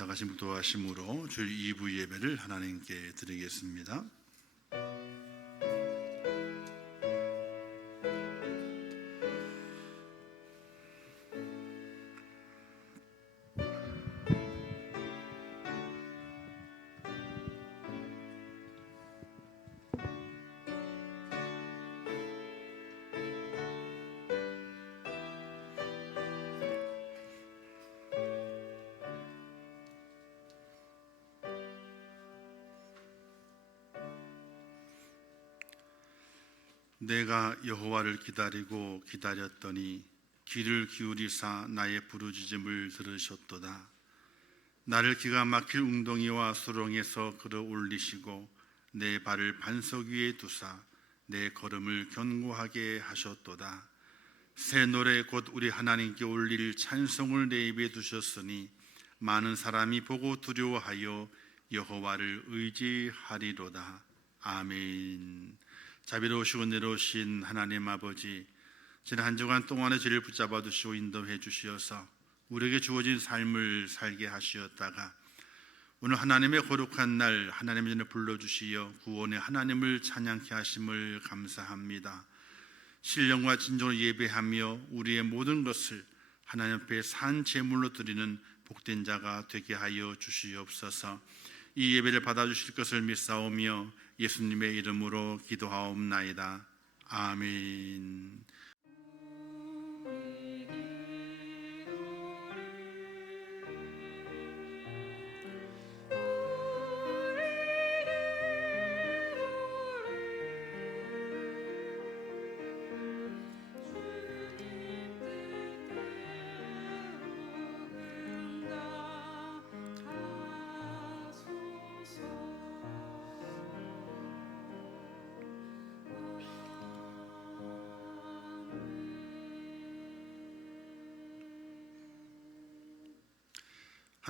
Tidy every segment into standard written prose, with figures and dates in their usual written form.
다 같이 묵도하심으로 주일 2부 예배를 하나님께 드리겠습니다. 내가 여호와를 기다리고 기다렸더니 귀를 기울이사 나의 부르짖음을 들으셨도다. 나를 기가 막힐 웅덩이와 수렁에서 끌어올리시고 내 발을 반석 위에 두사 내 걸음을 견고하게 하셨도다. 새 노래 곧 우리 하나님께 올릴 찬송을 내 입에 두셨으니 많은 사람이 보고 두려워하여 여호와를 의지하리로다. 아멘. 자비로우시고 내로우신 하나님 아버지, 지난 한 주간 동안의 죄를 붙잡아 두시고 인도해 주시어서 우리에게 주어진 삶을 살게 하시었다가 오늘 하나님의 거룩한 날 하나님의 전에 불러주시어 구원의 하나님을 찬양케 하심을 감사합니다. 신령과 진정으로 예배하며 우리의 모든 것을 하나님 앞에 산 제물로 드리는 복된 자가 되게 하여 주시옵소서. 이 예배를 받아주실 것을 믿사오며 예수님의 이름으로 기도하옵나이다. 아멘.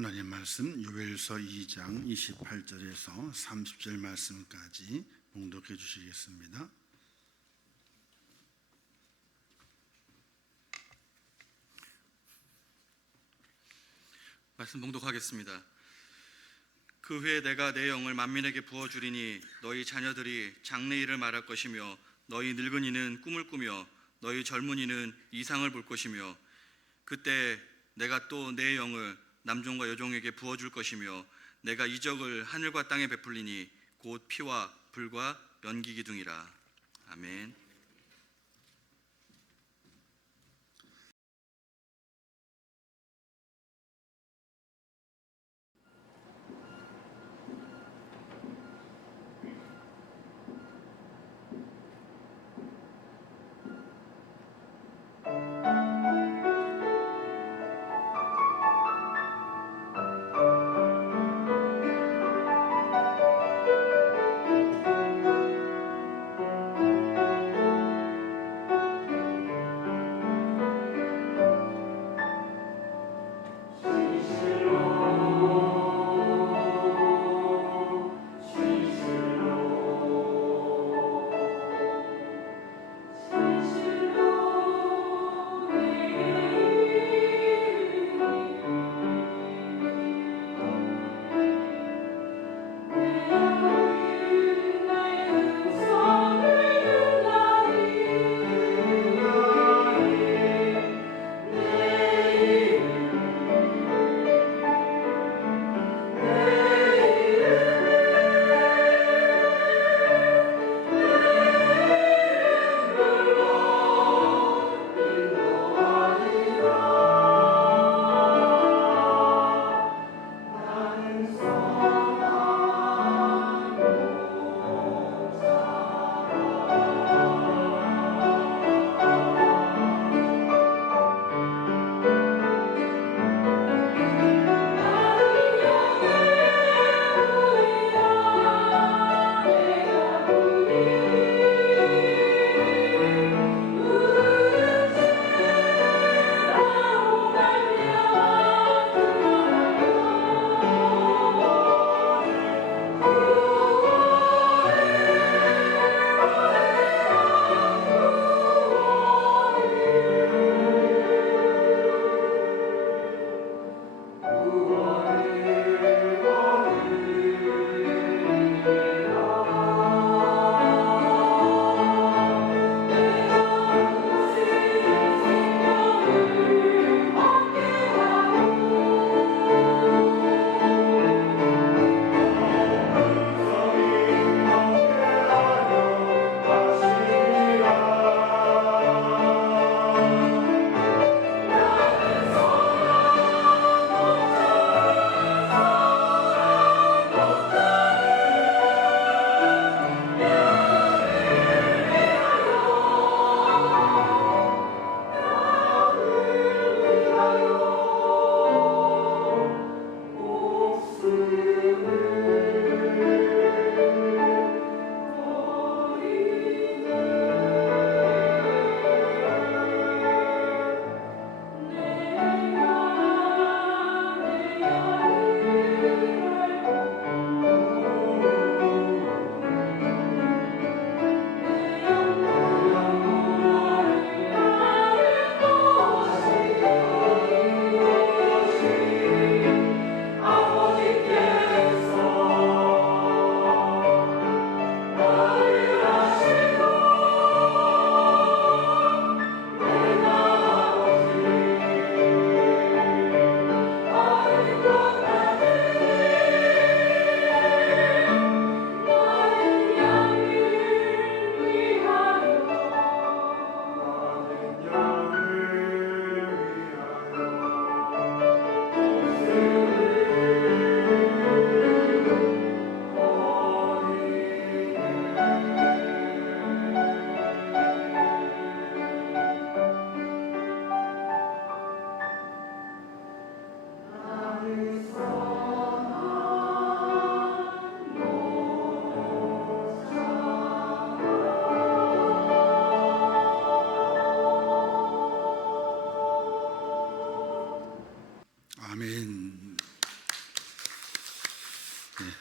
하나님 말씀 요엘서 2장 28절에서 30절 말씀까지 봉독해 주시겠습니다. 말씀 봉독하겠습니다. 그 후에 내가 내 영을 만민에게 부어주리니 너희 자녀들이 장래일을 말할 것이며 너희 늙은이는 꿈을 꾸며 너희 젊은이는 이상을 볼 것이며 그때 내가 또 내 영을 남종과 여종에게 부어줄 것이며 내가 이적을 하늘과 땅에 베풀리니 곧 피와 불과 연기 기둥이라. 아멘.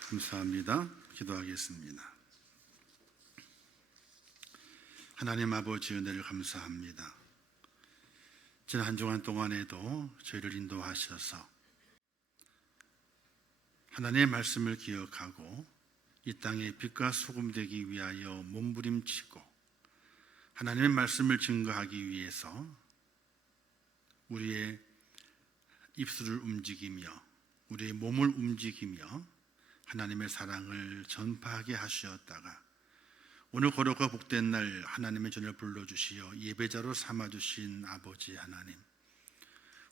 감사합니다. 기도하겠습니다. 하나님 아버지 은혜를 감사합니다. 지난 한 주간 동안에도 저희를 인도하셔서 하나님의 말씀을 기억하고 이 땅에 빛과 소금 되기 위하여 몸부림치고 하나님의 말씀을 증거하기 위해서 우리의 입술을 움직이며 우리의 몸을 움직이며 하나님의 사랑을 전파하게 하셨다가 오늘 거룩하고 복된 날 하나님의 전을 불러주시어 예배자로 삼아주신 아버지 하나님,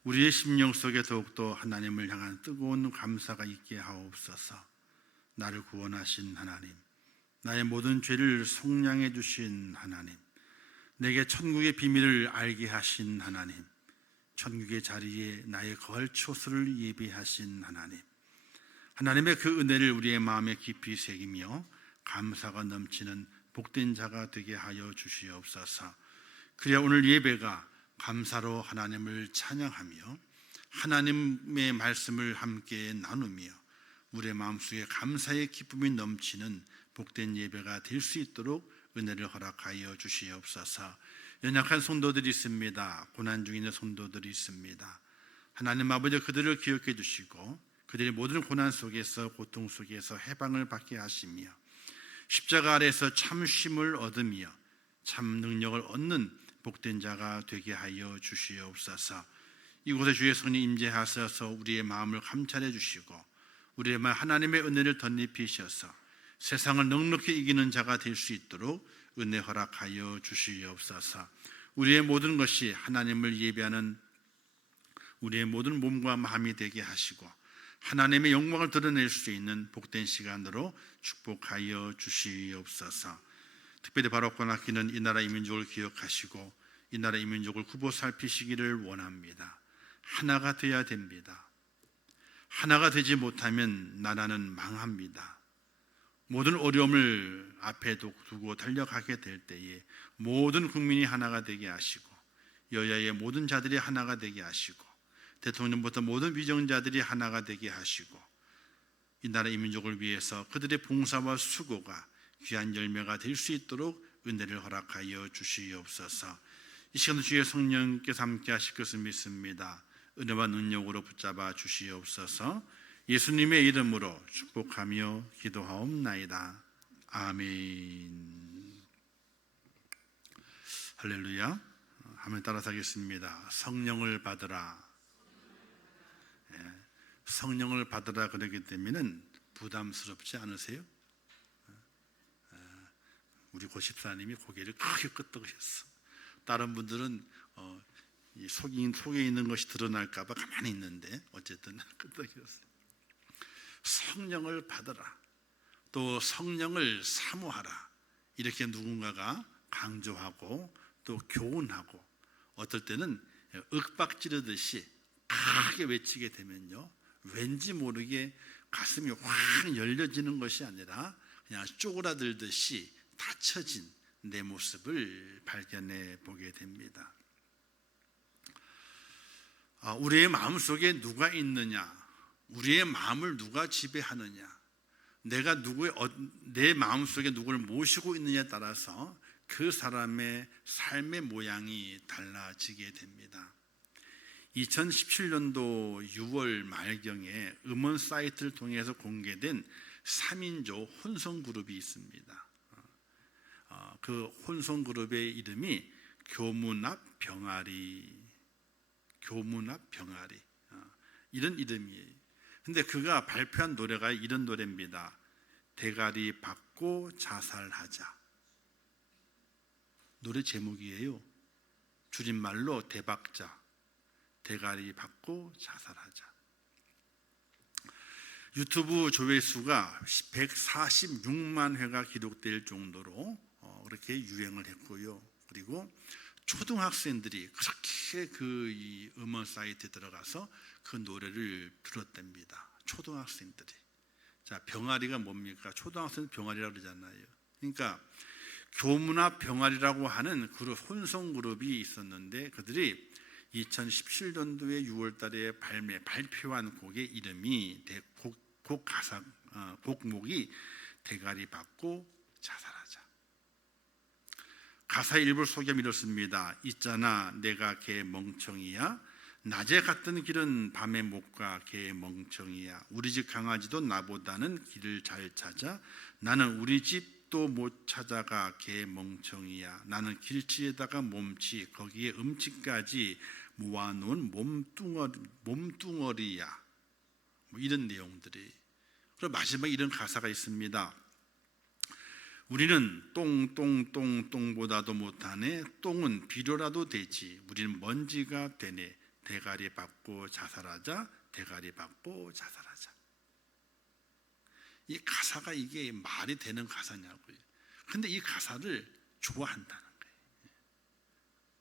우리의 심령 속에 더욱더 하나님을 향한 뜨거운 감사가 있게 하옵소서. 나를 구원하신 하나님, 나의 모든 죄를 속량해 주신 하나님, 내게 천국의 비밀을 알게 하신 하나님, 천국의 자리에 나의 거할 처소를 예비하신 하나님, 하나님의 그 은혜를 우리의 마음에 깊이 새기며 감사가 넘치는 복된 자가 되게 하여 주시옵소서. 그래야 오늘 예배가 감사로 하나님을 찬양하며 하나님의 말씀을 함께 나누며 우리의 마음속에 감사의 기쁨이 넘치는 복된 예배가 될 수 있도록 은혜를 허락하여 주시옵소서. 연약한 성도들이 있습니다. 고난 중에 있는 성도들이 있습니다. 하나님 아버지, 그들을 기억해 주시고 그들의 모든 고난 속에서, 고통 속에서 해방을 받게 하시며 십자가 아래에서 참 쉼을 얻으며 참 능력을 얻는 복된 자가 되게 하여 주시옵소서. 이곳에 주의 손이 임재하셔서 우리의 마음을 감찰해 주시고 우리의 마음 하나님의 은혜를 덧입히셔서 세상을 넉넉히 이기는 자가 될 수 있도록 은혜 허락하여 주시옵소서. 우리의 모든 것이 하나님을 예배하는 우리의 모든 몸과 마음이 되게 하시고 하나님의 영광을 드러낼 수 있는 복된 시간으로 축복하여 주시옵소서. 특별히 바로권 아끼는 이 나라 이민족을 기억하시고 이 나라 이민족을 굽어 살피시기를 원합니다. 하나가 되어야 됩니다. 하나가 되지 못하면 나라는 망합니다. 모든 어려움을 앞에 두고 달려가게 될 때에 모든 국민이 하나가 되게 하시고 여야의 모든 자들이 하나가 되게 하시고 대통령부터 모든 위정자들이 하나가 되게 하시고 이 나라 이민족을 위해서 그들의 봉사와 수고가 귀한 열매가 될 수 있도록 은혜를 허락하여 주시옵소서. 이 시간 주의 성령께서 함께 하실 것을 믿습니다. 은혜와 능력으로 붙잡아 주시옵소서. 예수님의 이름으로 축복하며 기도하옵나이다. 아멘. 할렐루야. 한번 따라서 하겠습니다. 성령을 받으라. 성령을 받으라 그러기 때문에 부담스럽지 않으세요? 우리 고십사님이 고개를 크게 끄덕이셨어. 다른 분들은 속에 있는 것이 드러날까 봐 가만히 있는데 어쨌든 끄덕이셨어요. 성령을 받으라, 또 성령을 사모하라, 이렇게 누군가가 강조하고 또 교훈하고 어떨 때는 윽박지르듯이 크게 외치게 되면요, 왠지 모르게 가슴이 확 열려지는 것이 아니라 그냥 쪼그라들듯이 닫혀진 내 모습을 발견해 보게 됩니다. 우리의 마음속에 누가 있느냐, 우리의 마음을 누가 지배하느냐, 내가 내 마음속에 누구를 모시고 있느냐에 따라서 그 사람의 삶의 모양이 달라지게 됩니다. 2017년도 6월 말경에 음원 사이트를 통해서 공개된 3인조 혼성그룹이 있습니다. 그 혼성그룹의 이름이 교문앞 병아리, 이런 이름이에요. 근데 그가 발표한 노래가 이런 노래입니다. 대가리 받고 자살하자. 노래 제목이에요. 줄임말로 대박자. 대가리 받고 자살하자. 유튜브 조회수가 146만 회가 기록될 정도로 그렇게 유행을 했고요. 그리고 초등학생들이 그렇게 이 음원 사이트에 들어가서 그 노래를 들었답니다. 초등학생들이. 자, 병아리가 뭡니까? 초등학생 병아리라고 그러잖아요. 그러니까 교문앞 병아리라고 하는 그룹, 혼성 그룹이 있었는데 그들이 2017년도에 6월 달에 발표한 곡의 이름이 곡목이 대가리 받고 자살하자. 가사의 일부를 소개하면 이렇습니다. 있잖아 내가 개 멍청이야. 낮에 갔던 길은 밤에 못 가. 개 멍청이야. 우리 집 강아지도 나보다는 길을 잘 찾아. 나는 우리 집도 못 찾아가. 개 멍청이야. 나는 길치에다가 몸치 거기에 음치까지 모아놓은 몸뚱어리야. 뭐 이런 내용들이. 그리고 마지막에 이런 가사가 있습니다. 우리는 똥보다도 못하네. 똥은 비료라도 되지. 우리는 먼지가 되네. 대가리 받고 자살하자. 대가리 받고 자살하자. 이 가사가 이게 말이 되는 가사냐고요. 근데 이 가사를 좋아한다는 거예요.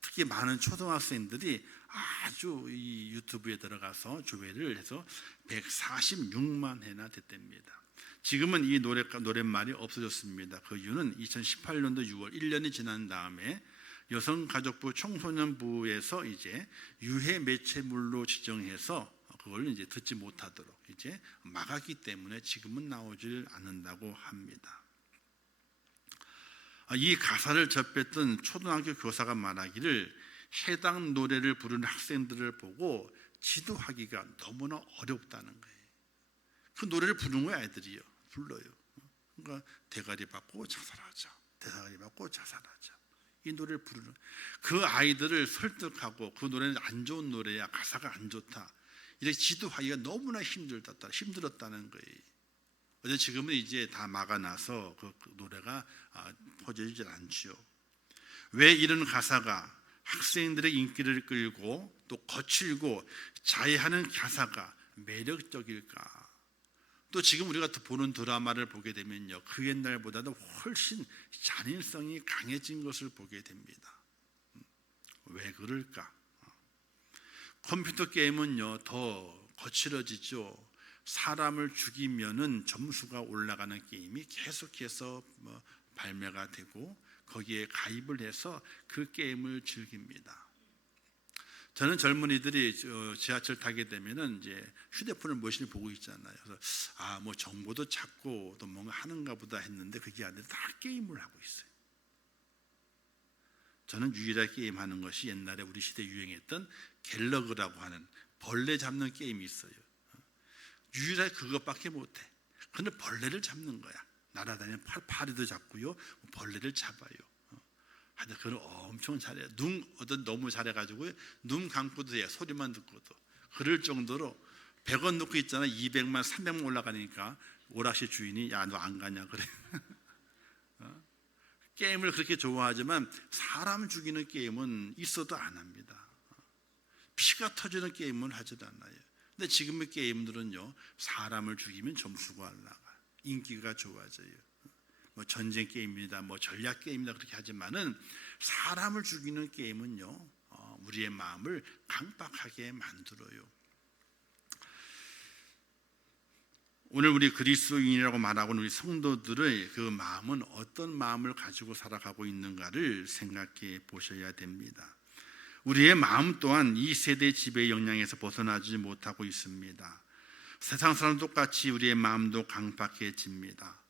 특히 많은 초등학생들이 아주 이 유튜브에 들어가서 조회를 해서 146만 회나 됐답니다. 지금은 이 노랫말이 없어졌습니다. 그 이유는 2018년도 6월 1년이 지난 다음에 여성가족부 청소년부에서 이제 유해 매체물로 지정해서 그걸 이제 듣지 못하도록 이제 막았기 때문에 지금은 나오질 않는다고 합니다. 이 가사를 접했던 초등학교 교사가 말하기를 해당 노래를 부르는 학생들을 보고 지도하기가 너무나 어렵다는 거예요. 그 노래를 부르는 거예요. 아이들이요. 불러요. 그러니까 대가리 받고 자살하자. 대가리 받고 자살하자. 이 노래를 부르는 그 아이들을 설득하고 그 노래는 안 좋은 노래야. 가사가 안 좋다. 이렇게 지도하기가 너무나 힘들었다는 거예요. 어제 지금은 이제 다 막아놔서 그 노래가 퍼지질 않지요. 왜 이런 가사가 학생들의 인기를 끌고 또 거칠고 자해하는 가사가 매력적일까? 또 지금 우리가 보는 드라마를 보게 되면요, 그 옛날보다도 훨씬 잔인성이 강해진 것을 보게 됩니다. 왜 그럴까? 컴퓨터 게임은요 더 거칠어지죠. 사람을 죽이면은 점수가 올라가는 게임이 계속해서 발매가 되고 거기에 가입을 해서 그 게임을 즐깁니다. 저는 젊은이들이 지하철 타게 되면은 이제 휴대폰을 머신을 보고 있잖아요. 그래서 뭐 정보도 찾고 또 뭔가 하는가 보다 했는데 그게 아니라 다 게임을 하고 있어요. 저는 유일하게 게임하는 것이 옛날에 우리 시대에 유행했던 갤러그라고 하는 벌레 잡는 게임이 있어요. 유일하게 그것밖에 못해. 근데 벌레를 잡는 거야. 날아다니는 파리도 잡고요, 벌레를 잡아요. 하여튼 그걸 엄청 잘해요. 너무 잘해가지고 눈 감고도 해요. 소리만 듣고도. 그럴 정도로 100원 넣고 있잖아. 200만 300만 올라가니까 오락실 주인이 야 너 안 가냐 그래. 게임을 그렇게 좋아하지만 사람 죽이는 게임은 있어도 안 합니다. 피가 터지는 게임은 하지도 않아요. 근데 지금의 게임들은요, 사람을 죽이면 점수가 올라가, 인기가 좋아져요. 뭐 전쟁 게임이다, 뭐 전략 게임이다 그렇게 하지만은 사람을 죽이는 게임은요, 우리의 마음을 강박하게 만들어요. 오늘 우리 그리스도인이라고 말하고 우리 성도들의 그 마음은 어떤 마음을 가지고 살아가고 있는가를 생각해 보셔야 됩니다. 우리의 마음 또한 이 세대 지배의 영향에서 벗어나지 못하고 있습니다. 세상 사람 똑같이 우리의 마음도 강박해집니다.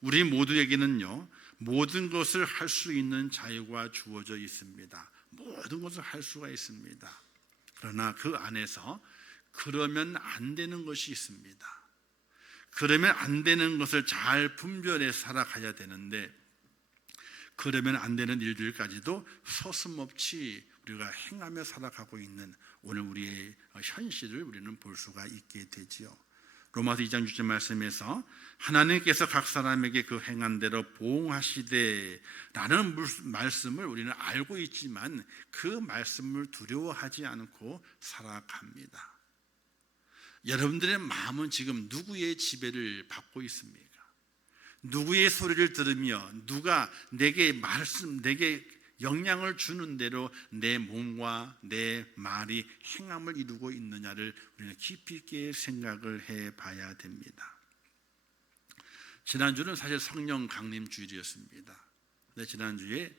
우리 모두에게는요, 모든 것을 할 수 있는 자유가 주어져 있습니다. 모든 것을 할 수가 있습니다. 그러나 그 안에서 그러면 안 되는 것이 있습니다. 그러면 안 되는 것을 잘 분별해 살아가야 되는데, 그러면 안 되는 일들까지도 서슴없이 우리가 행하며 살아가고 있는 오늘 우리의 현실을 우리는 볼 수가 있게 되지요. 로마서 2장 6절 말씀에서 하나님께서 각 사람에게 그 행한 대로 보응하시되 라는 말씀을 우리는 알고 있지만 그 말씀을 두려워하지 않고 살아갑니다. 여러분들의 마음은 지금 누구의 지배를 받고 있습니까? 누구의 소리를 들으며 누가 내게 영향을 주는 대로 내 몸과 내 말이 행함을 이루고 있느냐를 우리는 깊이 있게 생각을 해봐야 됩니다. 지난주는 사실 성령 강림 주일이었습니다. 근데 지난주에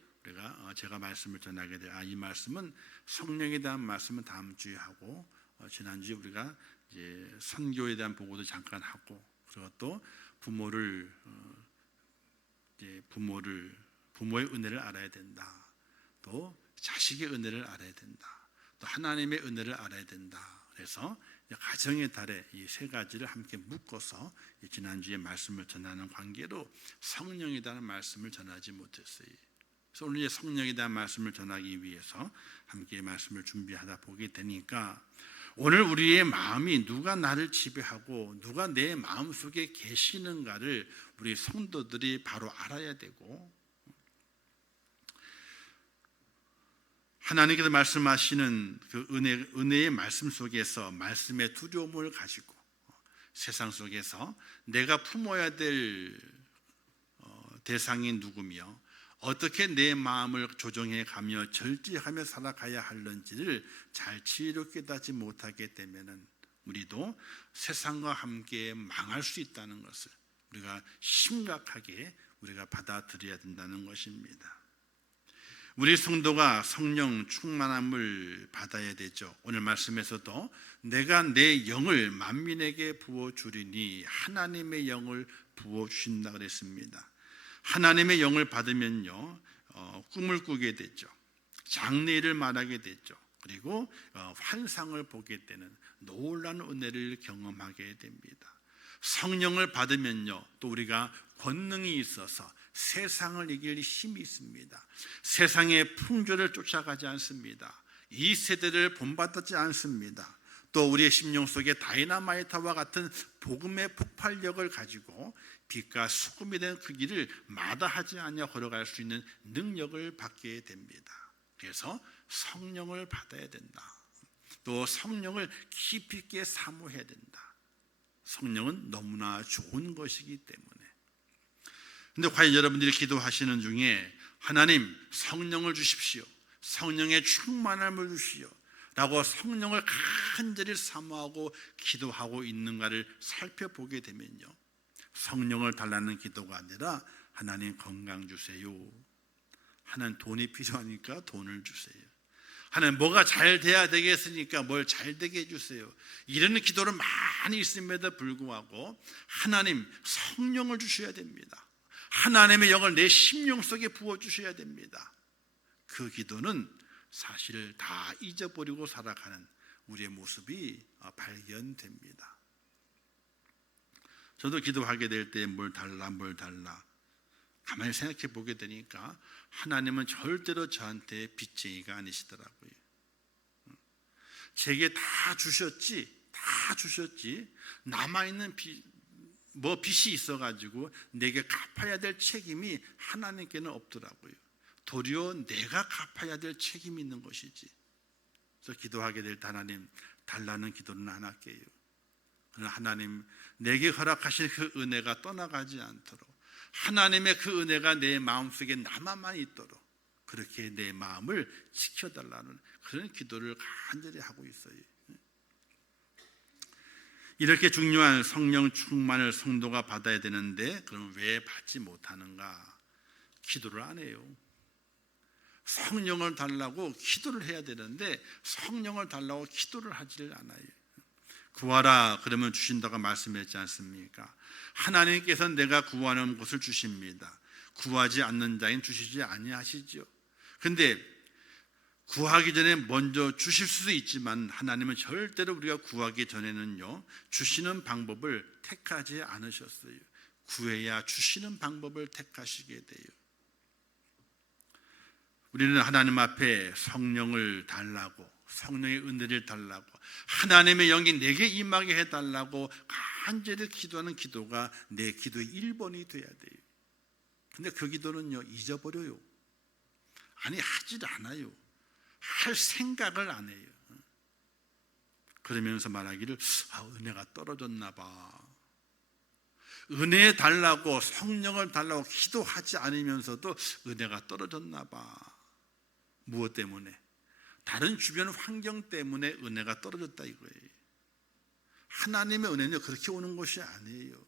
제가 말씀을 전하게 될 이 말씀은 성령에 대한 말씀은 다음 주에 하고, 지난주에 우리가 이제 선교에 대한 보고도 잠깐 하고, 그리고 또 부모의 은혜를 알아야 된다. 또 자식의 은혜를 알아야 된다. 또 하나님의 은혜를 알아야 된다. 그래서 가정의 달에 이 세 가지를 함께 묶어서 지난주에 말씀을 전하는 관계로 성령에 대한 말씀을 전하지 못했어요. 그래서 오늘 성령에 대한 말씀을 전하기 위해서 함께 말씀을 준비하다 보게 되니까 오늘 우리의 마음이 누가 나를 지배하고 누가 내 마음속에 계시는가를 우리 성도들이 바로 알아야 되고, 하나님께서 말씀하시는 그 은혜의 말씀 속에서 말씀의 두려움을 가지고 세상 속에서 내가 품어야 될 대상이 누구며 어떻게 내 마음을 조정해 가며 절제하며 살아가야 할는지를 잘 지혜롭게 깨닫지 못하게 되면은 우리도 세상과 함께 망할 수 있다는 것을 우리가 심각하게 우리가 받아들여야 된다는 것입니다. 우리 성도가 성령 충만함을 받아야 되죠. 오늘 말씀에서도 내가 내 영을 만민에게 부어주리니 하나님의 영을 부어주신다 그랬습니다. 하나님의 영을 받으면요, 꿈을 꾸게 되죠. 장래일을 말하게 되죠. 그리고 환상을 보게 되는 놀라운 은혜를 경험하게 됩니다. 성령을 받으면요, 또 우리가 권능이 있어서 세상을 이길 힘이 있습니다. 세상의 풍조를 쫓아가지 않습니다. 이 세대를 본받지 않습니다. 또 우리의 심령 속에 다이나마이트와 같은 복음의 폭발력을 가지고 빛과 소금이 된 그 길을 마다하지 않냐 걸어갈 수 있는 능력을 받게 됩니다. 그래서 성령을 받아야 된다. 또 성령을 깊이 있게 사모해야 된다. 성령은 너무나 좋은 것이기 때문에. 근데 과연 여러분들이 기도하시는 중에 하나님 성령을 주십시오, 성령의 충만함을 주시오 라고 성령을 간절히 사모하고 기도하고 있는가를 살펴보게 되면요, 성령을 달라는 기도가 아니라 하나님 건강 주세요, 하나님 돈이 필요하니까 돈을 주세요, 하나님 뭐가 잘 돼야 되겠으니까 뭘 잘 되게 해주세요, 이런 기도를 많이 있음에도 불구하고 하나님 성령을 주셔야 됩니다. 하나님의 영을 내 심령 속에 부어주셔야 됩니다. 그 기도는 사실 다 잊어버리고 살아가는 우리의 모습이 발견됩니다. 저도 기도하게 될 때 뭘 달라 가만히 생각해 보게 되니까 하나님은 절대로 저한테 빚쟁이가 아니시더라고요. 제게 다 주셨지 남아있는 빚이 있어가지고 내게 갚아야 될 책임이 하나님께는 없더라고요. 도리어 내가 갚아야 될 책임이 있는 것이지. 그래서 기도하게 될 때 하나님 달라는 기도는 안 할게요. 그러나 하나님 내게 허락하신 그 은혜가 떠나가지 않도록, 하나님의 그 은혜가 내 마음속에 남아만 있도록 그렇게 내 마음을 지켜달라는 그런 기도를 간절히 하고 있어요. 이렇게 중요한 성령 충만을 성도가 받아야 되는데 그럼 왜 받지 못하는가? 기도를 안 해요. 성령을 달라고 기도를 해야 되는데 성령을 달라고 기도를 하지를 않아요. 구하라 그러면 주신다고 말씀했지 않습니까? 하나님께서 내가 구하는 것을 주십니다. 구하지 않는 자엔 주시지 아니하시죠. 근데 구하기 전에 먼저 주실 수도 있지만 하나님은 절대로 우리가 구하기 전에는요, 주시는 방법을 택하지 않으셨어요. 구해야 주시는 방법을 택하시게 돼요. 우리는 하나님 앞에 성령을 달라고, 성령의 은혜를 달라고, 하나님의 영이 내게 임하게 해달라고 간절히 기도하는 기도가 내 기도의 1번이 돼야 돼요. 근데 그 기도는요, 잊어버려요. 아니, 하질 않아요. 할 생각을 안 해요. 그러면서 말하기를 은혜가 떨어졌나 봐. 은혜 달라고 성령을 달라고 기도하지 않으면서도 은혜가 떨어졌나 봐. 무엇 때문에? 다른 주변 환경 때문에 은혜가 떨어졌다 이거예요. 하나님의 은혜는 그렇게 오는 것이 아니에요.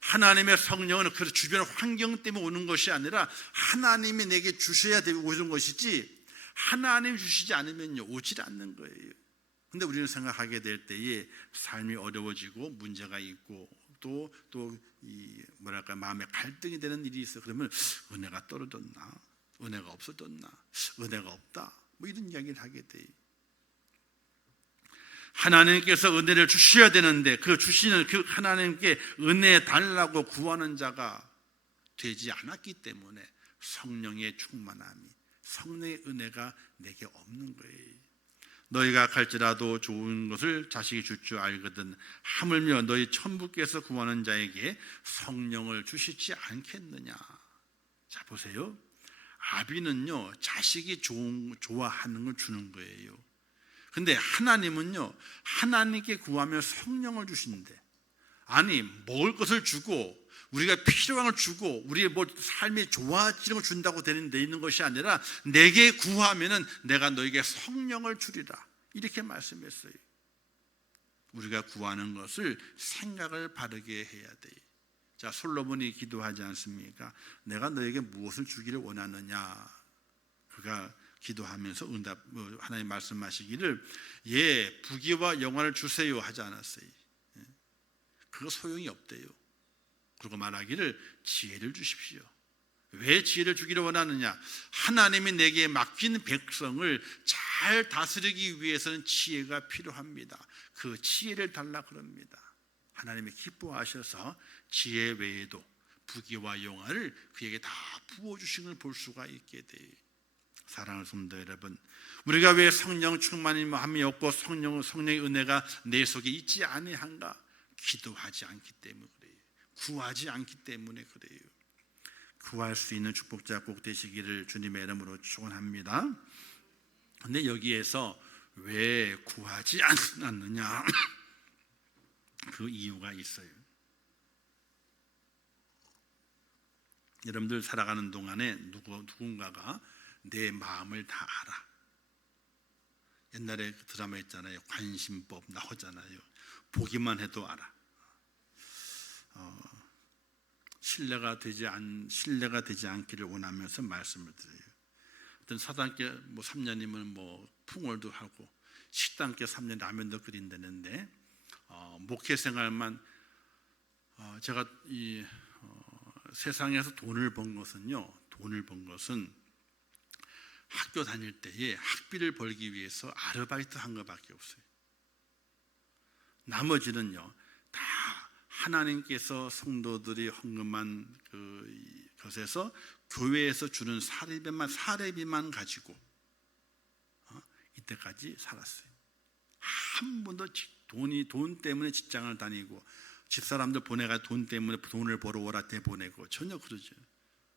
하나님의 성령은 그 주변 환경 때문에 오는 것이 아니라 하나님이 내게 주셔야 되고 오는 것이지, 하나님 주시지 않으면요 오질 않는 거예요. 근데 우리는 생각하게 될 때에 삶이 어려워지고 문제가 있고 또 뭐랄까 마음에 갈등이 되는 일이 있어. 그러면 은혜가 떨어졌나? 은혜가 없어졌나? 은혜가 없다. 뭐 이런 이야기를 하게 돼요. 하나님께서 은혜를 주셔야 되는데 그 주시는 그 하나님께 은혜 달라고 구하는 자가 되지 않았기 때문에 성령의 충만함이, 성령의 은혜가 내게 없는 거예요. 너희가 갈지라도 좋은 것을 자식이 줄 줄 알거든 하물며 너희 천부께서 구하는 자에게 성령을 주시지 않겠느냐. 자 보세요. 아비는요 자식이 좋아하는 걸 주는 거예요. 근데 하나님은요 하나님께 구하면 성령을 주시는데, 아니 먹을 것을 주고 우리가 필요한 걸 주고 우리의 뭐 삶이 좋아지는 걸 준다고 돼 있는 것이 아니라 내게 구하면은 내가 너에게 성령을 주리라, 이렇게 말씀했어요. 우리가 구하는 것을 생각을 바르게 해야 돼요. 자, 솔로몬이 기도하지 않습니까? 내가 너에게 무엇을 주기를 원하느냐. 그가 기도하면서 하나님 말씀하시기를 부귀와 영화를 주세요 하지 않았어요. 그거 소용이 없대요. 그리고 말하기를 지혜를 주십시오. 왜 지혜를 주기를 원하느냐? 하나님이 내게 맡긴 백성을 잘 다스리기 위해서는 지혜가 필요합니다. 그 지혜를 달라 그럽니다. 하나님이 기뻐하셔서 지혜 외에도 부귀와 영화를 그에게 다 부어주신 걸 볼 수가 있게 돼요. 사랑하는 성도 여러분, 우리가 왜 성령 충만함이 없고 성령의 은혜가 내 속에 있지 아니한가? 기도하지 않기 때문에 그래요. 구하지 않기 때문에 그래요. 구할 수 있는 축복자 꼭 되시기를 주님의 이름으로 축원합니다. 그런데 여기에서 왜 구하지 않느냐? 그 이유가 있어요. 여러분들 살아가는 동안에 누군가가 내 마음을 다 알아. 옛날에 그 드라마 있잖아요. 관심법 나오잖아요. 보기만 해도 알아. 신뢰가 되지 않기를 원하면서 말씀을 드려요. 어떤 사단께 3년이면 풍월도 하고 식당께 3년 라면도 끓인다는데 목회 생활만 제가 이 세상에서 돈을 번 것은 학교 다닐 때에 학비를 벌기 위해서 아르바이트 한 것밖에 없어요. 나머지는요 다 하나님께서 성도들이 헌금한 것에서 교회에서 주는 사례비만 가지고 이때까지 살았어요. 한 번도 돈 때문에 직장을 다니고 집사람들 보내가 돈 때문에 돈을 벌어 오라 때 보내고 전혀 그러죠.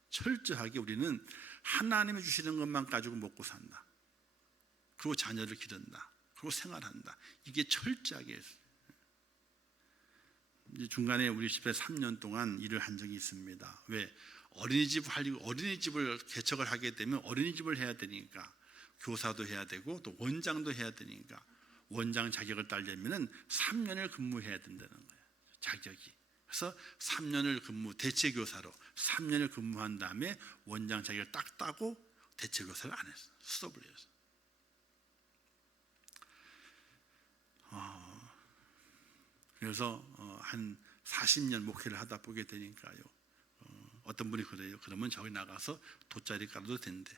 철저하게 우리는 하나님이 주시는 것만 가지고 먹고 산다. 그리고 자녀를 기른다. 그리고 생활한다. 이게 철저하게 했어요. 이제 중간에 우리 집에 3년 동안 일을 한 적이 있습니다. 왜? 어린이집을 개척을 하게 되면 어린이집을 해야 되니까 교사도 해야 되고 또 원장도 해야 되니까 원장 자격을 따려면은 3년을 근무해야 된다는 거예요. 자격이. 그래서 3년을 대체교사로 3년을 근무한 다음에 원장 자격을 딱 따고 대체교사를 안 했어. 스톱을 했어. 그래서 한 40년 목회를 하다 보게 되니까요. 어떤 분이 그래요. 그러면 저기 나가서 돗자리 깔아도 된대.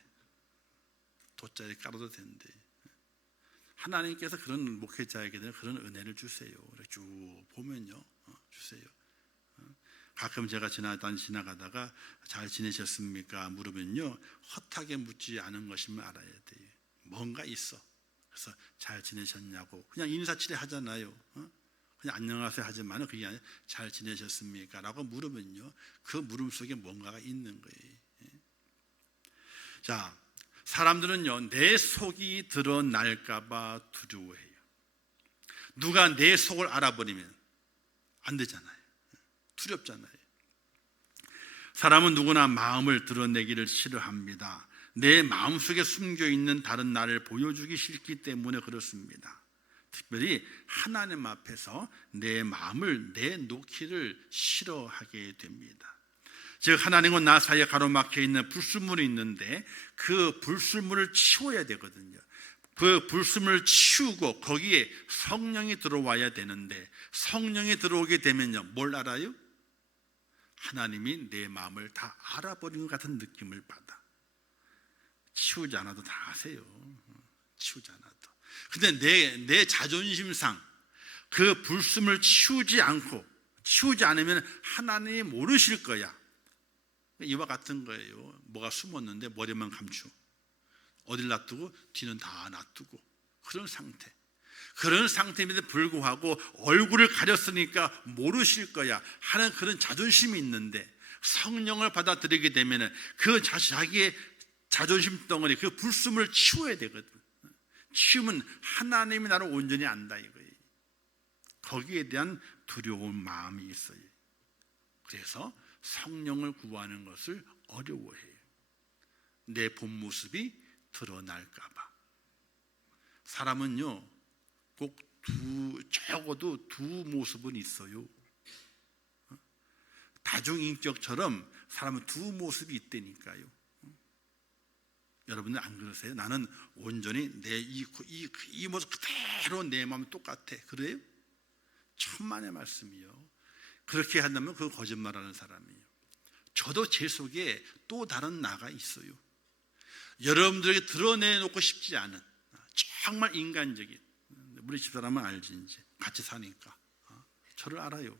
하나님께서 그런 목회자에게는 그런 은혜를 주세요. 쭉 보면요, 주세요. 가끔 제가 지나가다가 잘 지내셨습니까? 물으면요, 헛하게 묻지 않은 것임을 알아야 돼요. 뭔가 있어. 그래서 잘 지내셨냐고 그냥 인사치레 하잖아요. 그냥 안녕하세요 하지만 그게 아니라 잘 지내셨습니까? 라고 물으면요, 그 물음 속에 뭔가가 있는 거예요. 자, 사람들은요 내 속이 드러날까 봐 두려워해요. 누가 내 속을 알아버리면 안 되잖아요. 두렵잖아요. 사람은 누구나 마음을 드러내기를 싫어합니다. 내 마음속에 숨겨있는 다른 나를 보여주기 싫기 때문에 그렇습니다. 특별히 하나님 앞에서 내 마음을 내놓기를 싫어하게 됩니다. 즉 하나님과 나 사이에 가로막혀 있는 불순물이 있는데 그 불순물을 치워야 되거든요. 그 불순을 치우고 거기에 성령이 들어와야 되는데, 성령이 들어오게 되면요, 뭘 알아요? 하나님이 내 마음을 다 알아버린 것 같은 느낌을 받아. 치우지 않아도 다 아세요. 치우지 않아도. 근데 내 자존심상 그 불순을 치우지 않으면 하나님이 모르실 거야. 이와 같은 거예요. 뭐가 숨었는데 머리만 감추고 어딜 놔두고 뒤는 다 놔두고, 그런 상태임에도 불구하고 얼굴을 가렸으니까 모르실 거야 하는 그런 자존심이 있는데, 성령을 받아들이게 되면 그 자기의 자존심 덩어리, 그 불순을 치워야 되거든. 치우면 하나님이 나를 온전히 안다 이거예요. 거기에 대한 두려운 마음이 있어요. 그래서 성령을 구하는 것을 어려워해요. 내 본 모습이 드러날까 봐. 사람은요, 꼭 적어도 두 모습은 있어요. 다중인격처럼 사람은 두 모습이 있다니까요. 여러분들 안 그러세요? 나는 온전히 내 이 모습 그대로 내 마음이 똑같아. 그래요? 천만의 말씀이요. 그렇게 한다면 그거 거짓말하는 사람이에요. 저도 제 속에 또 다른 나가 있어요. 여러분들에게 드러내놓고 싶지 않은, 정말 인간적인, 우리 집사람은 알지, 이제 같이 사니까 저를 알아요.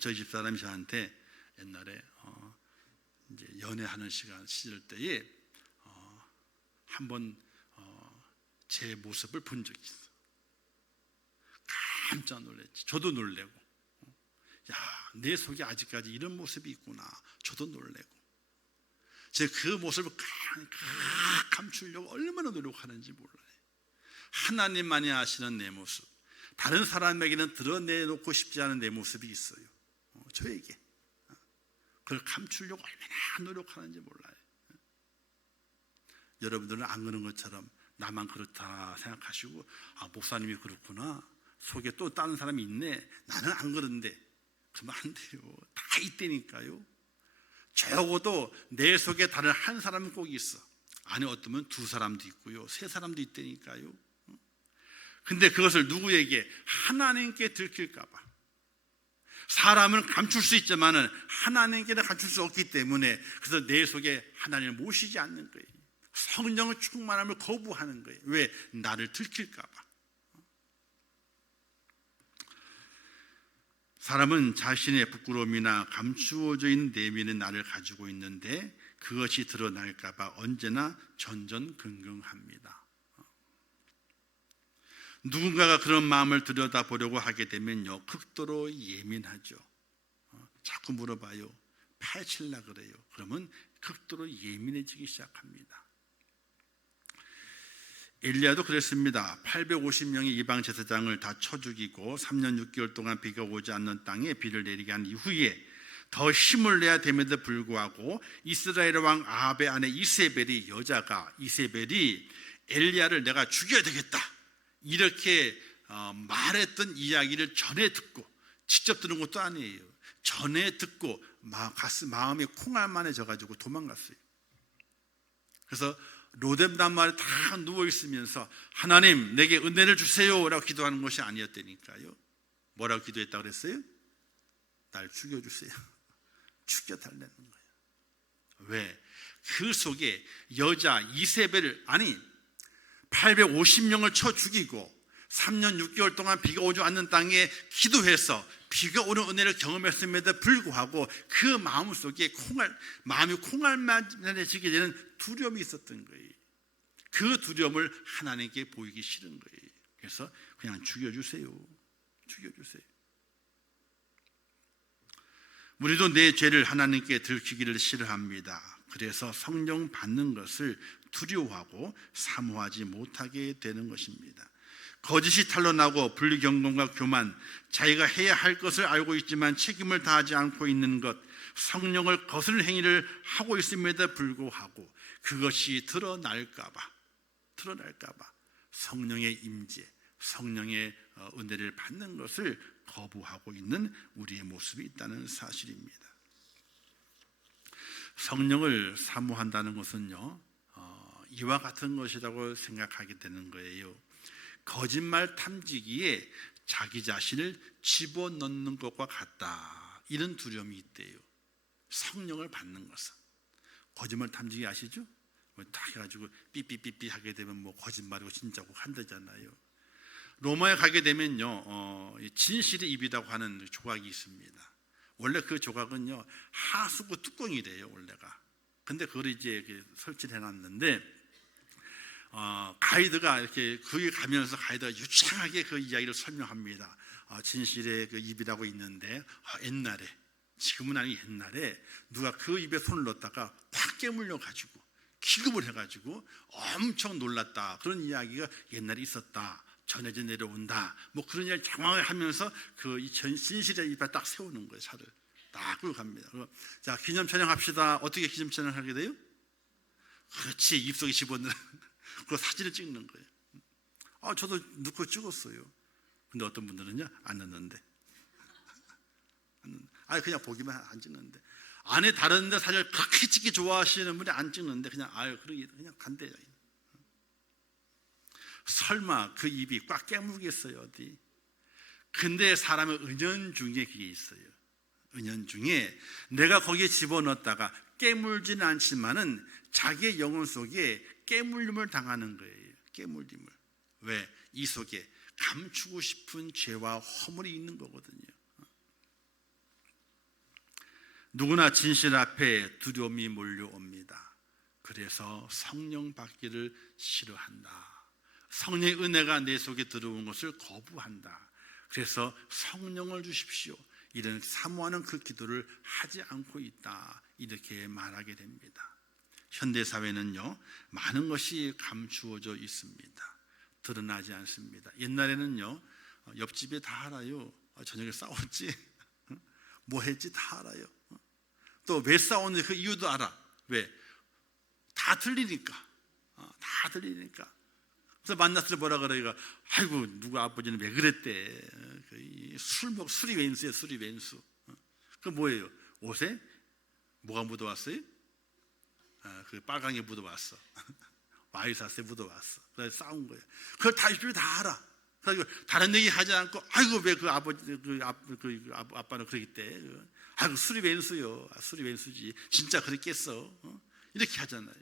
저희 집사람이 저한테 옛날에 이제 연애하는 시절 때에 한번 제 모습을 본 적이 있어. 깜짝 놀랐지. 저도 놀래고, 야, 내 속에 아직까지 이런 모습이 있구나. 저도 놀래고, 제가 그 모습을 감추려고 얼마나 노력하는지 몰라요. 하나님만이 아시는 내 모습, 다른 사람에게는 드러내놓고 싶지 않은 내 모습이 있어요. 저에게 그걸 감추려고 얼마나 노력하는지 몰라요. 여러분들은 안 그런 것처럼 나만 그렇다 생각하시고, 아, 목사님이 그렇구나, 속에 또 다른 사람이 있네, 나는 안 그런데, 그러면 안 돼요. 다 있다니까요. 적어도 내 속에 다른 한 사람은 꼭 있어. 아니, 어쩌면 두 사람도 있고요, 세 사람도 있다니까요. 근데 그것을 누구에게? 하나님께 들킬까 봐. 사람은 감출 수 있지만은 하나님께는 감출 수 없기 때문에, 그래서 내 속에 하나님을 모시지 않는 거예요. 성령의 충만함을 거부하는 거예요. 왜? 나를 들킬까 봐. 사람은 자신의 부끄러움이나 감추어져 있는 내면의 나를 가지고 있는데, 그것이 드러날까 봐 언제나 전전긍긍합니다. 누군가가 그런 마음을 들여다보려고 하게 되면요, 극도로 예민하죠. 자꾸 물어봐요. 파헤치려 그래요. 그러면 극도로 예민해지기 시작합니다. 엘리야도 그랬습니다. 850명의 이방 제사장을 다 쳐 죽이고 3년 6개월 동안 비가 오지 않는 땅에 비를 내리게 한 이후에 더 힘을 내야 됨에도 불구하고 이스라엘 왕 아합의 아내 이세벨이 엘리야를 내가 죽여야 되겠다 이렇게 말했던 이야기를 전에 듣고, 직접 들은 것도 아니에요. 전에 듣고 마음이 콩알만해져가지고 도망갔어요. 그래서 로뎀단 마을에 다 누워있으면서 하나님 내게 은혜를 주세요 라고 기도하는 것이 아니었다니까요. 뭐라고 기도했다고 그랬어요? 날 죽여주세요. 죽여달라는 거예요. 왜? 그 속에 여자 이세벨을, 850명을 쳐 죽이고 3년 6개월 동안 비가 오지 않는 땅에 기도해서 비가 오는 은혜를 경험했음에도 불구하고 그 마음속에 마음이 콩알만해지게 되는 두려움이 있었던 거예요. 그 두려움을 하나님께 보이기 싫은 거예요. 그래서 그냥 죽여주세요. 우리도 내 죄를 하나님께 들키기를 싫어합니다. 그래서 성령 받는 것을 두려워하고 사모하지 못하게 되는 것입니다. 거짓이 탄로나고 분리경건과 교만, 자기가 해야 할 것을 알고 있지만 책임을 다하지 않고 있는 것, 성령을 거스르는 행위를 하고 있음에도 불구하고 그것이 드러날까 봐 성령의 임재, 성령의 은혜를 받는 것을 거부하고 있는 우리의 모습이 있다는 사실입니다. 성령을 사모한다는 것은요, 이와 같은 것이라고 생각하게 되는 거예요. 거짓말 탐지기에 자기 자신을 집어넣는 것과 같다, 이런 두려움이 있대요. 성령을 받는 것은. 거짓말 탐지기 아시죠? 딱 해가지고 삐삐삐삐 하게 되면 뭐 거짓말이고 진짜고 한다잖아요. 로마에 가게 되면요, 진실의 입이라고 하는 조각이 있습니다. 원래 그 조각은요, 하수구 뚜껑이래요, 원래가. 근데 그걸 이제 설치를 해놨는데, 가이드가 이렇게 거기 가면서 가이드가 유창하게 그 이야기를 설명합니다. 진실의 그 입이라고 있는데, 옛날에, 지금은 아니 옛날에 누가 그 입에 손을 넣었다가 확 깨물려 가지고 기급을 해가지고 엄청 놀랐다, 그런 이야기가 옛날에 있었다, 전해져 내려온다, 뭐 그런 이야기 장황을 하면서 그 진실의 입에 딱 세우는 거예요. 차를 딱 끌고 갑니다. 자, 기념 촬영합시다. 어떻게 기념 촬영하게 돼요? 그렇지, 입속에 집어넣는 그 사진을 찍는 거예요. 저도 넣고 찍었어요. 근데 어떤 분들은요, 안 넣는데, 그냥 보기만 안 찍는데, 안에 다른데 사진을 그렇게 찍기 좋아하시는 분이 안 찍는데 그냥 그냥 간대요. 설마 그 입이 꽉 깨물겠어요, 어디? 근데 사람의 은연중에 그게 있어요. 은연중에 내가 거기에 집어넣었다가 깨물지는 않지만은 자기의 영혼 속에 깨물림을 당하는 거예요. 깨물림을. 왜? 이 속에 감추고 싶은 죄와 허물이 있는 거거든요. 누구나 진실 앞에 두려움이 몰려옵니다. 그래서 성령 받기를 싫어한다. 성령의 은혜가 내 속에 들어온 것을 거부한다. 그래서 성령을 주십시오, 이런 사모하는 그 기도를 하지 않고 있다, 이렇게 말하게 됩니다. 현대사회는요, 많은 것이 감추어져 있습니다. 드러나지 않습니다. 옛날에는요, 옆집에 다 알아요. 저녁에 싸웠지, 뭐 했지 다 알아요. 또 왜 싸웠는지 그 이유도 알아. 왜? 다 들리니까. 다 들리니까. 그래서 만났을 때 뭐라 그래요? 아이고, 누구 아버지는 왜 그랬대. 술이 웬수예요, 술이 웬수. 그 뭐예요? 옷에 뭐가 묻어왔어요? 그 빨강에 묻어왔어. 와이사스에 묻어왔어. 그래서 싸운 거예요. 그걸 다 입술이 다 알아. 그래서 다른 얘기 하지 않고, 아이고, 왜 그 아버지, 아빠는 그러겠대. 아이고, 술이 웬수요. 술이 웬수지. 진짜 그랬겠어. 이렇게 하잖아요.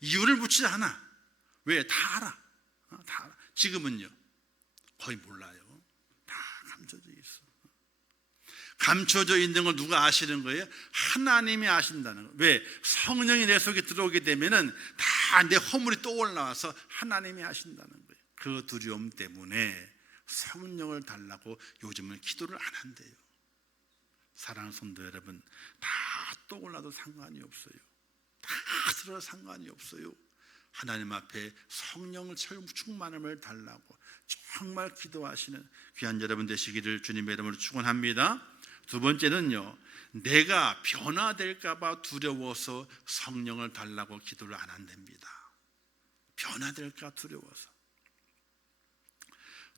이유를 묻지 않아. 왜? 다 알아. 다 알아. 지금은요, 거의 몰라요. 다 감춰져 있어. 감춰져 있는 걸 누가 아시는 거예요? 하나님이 아신다는 거예요. 왜? 성령이 내 속에 들어오게 되면은 다 내 허물이 또 올라와서 하나님이 아신다는 거예요. 그 두려움 때문에 성령을 달라고 요즘은 기도를 안 한대요. 사랑하는 성도 여러분, 다 떠올라도 상관이 없어요. 다 들어도 상관이 없어요. 하나님 앞에 성령을 충만함을 달라고 정말 기도하시는 귀한 여러분 되시기를 주님의 이름으로 축원합니다. 두 번째는요, 내가 변화될까 봐 두려워서 성령을 달라고 기도를 안 한답니다. 변화될까 두려워서.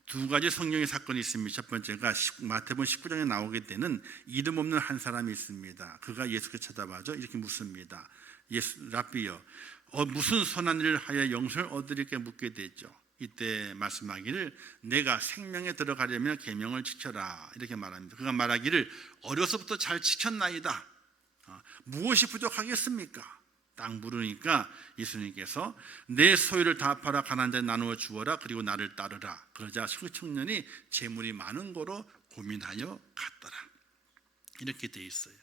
두 가지 성령의 사건이 있습니다. 첫 번째가 마태복음 19장에 나오게 되는 이름 없는 한 사람이 있습니다. 그가 예수께 쳐다봐서 이렇게 묻습니다. 라비여, 무슨 선한 일을 하여 영생을 얻으리까 묻게 되죠. 이때 말씀하기를 내가 생명에 들어가려면 계명을 지켜라, 이렇게 말합니다. 그가 말하기를 어려서부터 잘 지켰나이다. 무엇이 부족하겠습니까? 딱 물으니까 예수님께서 내 소유를 다 팔아 가난한 자에 나누어 주어라, 그리고 나를 따르라. 그러자 그 청년이 재물이 많은 거로 고민하여 갔더라. 이렇게 돼 있어요.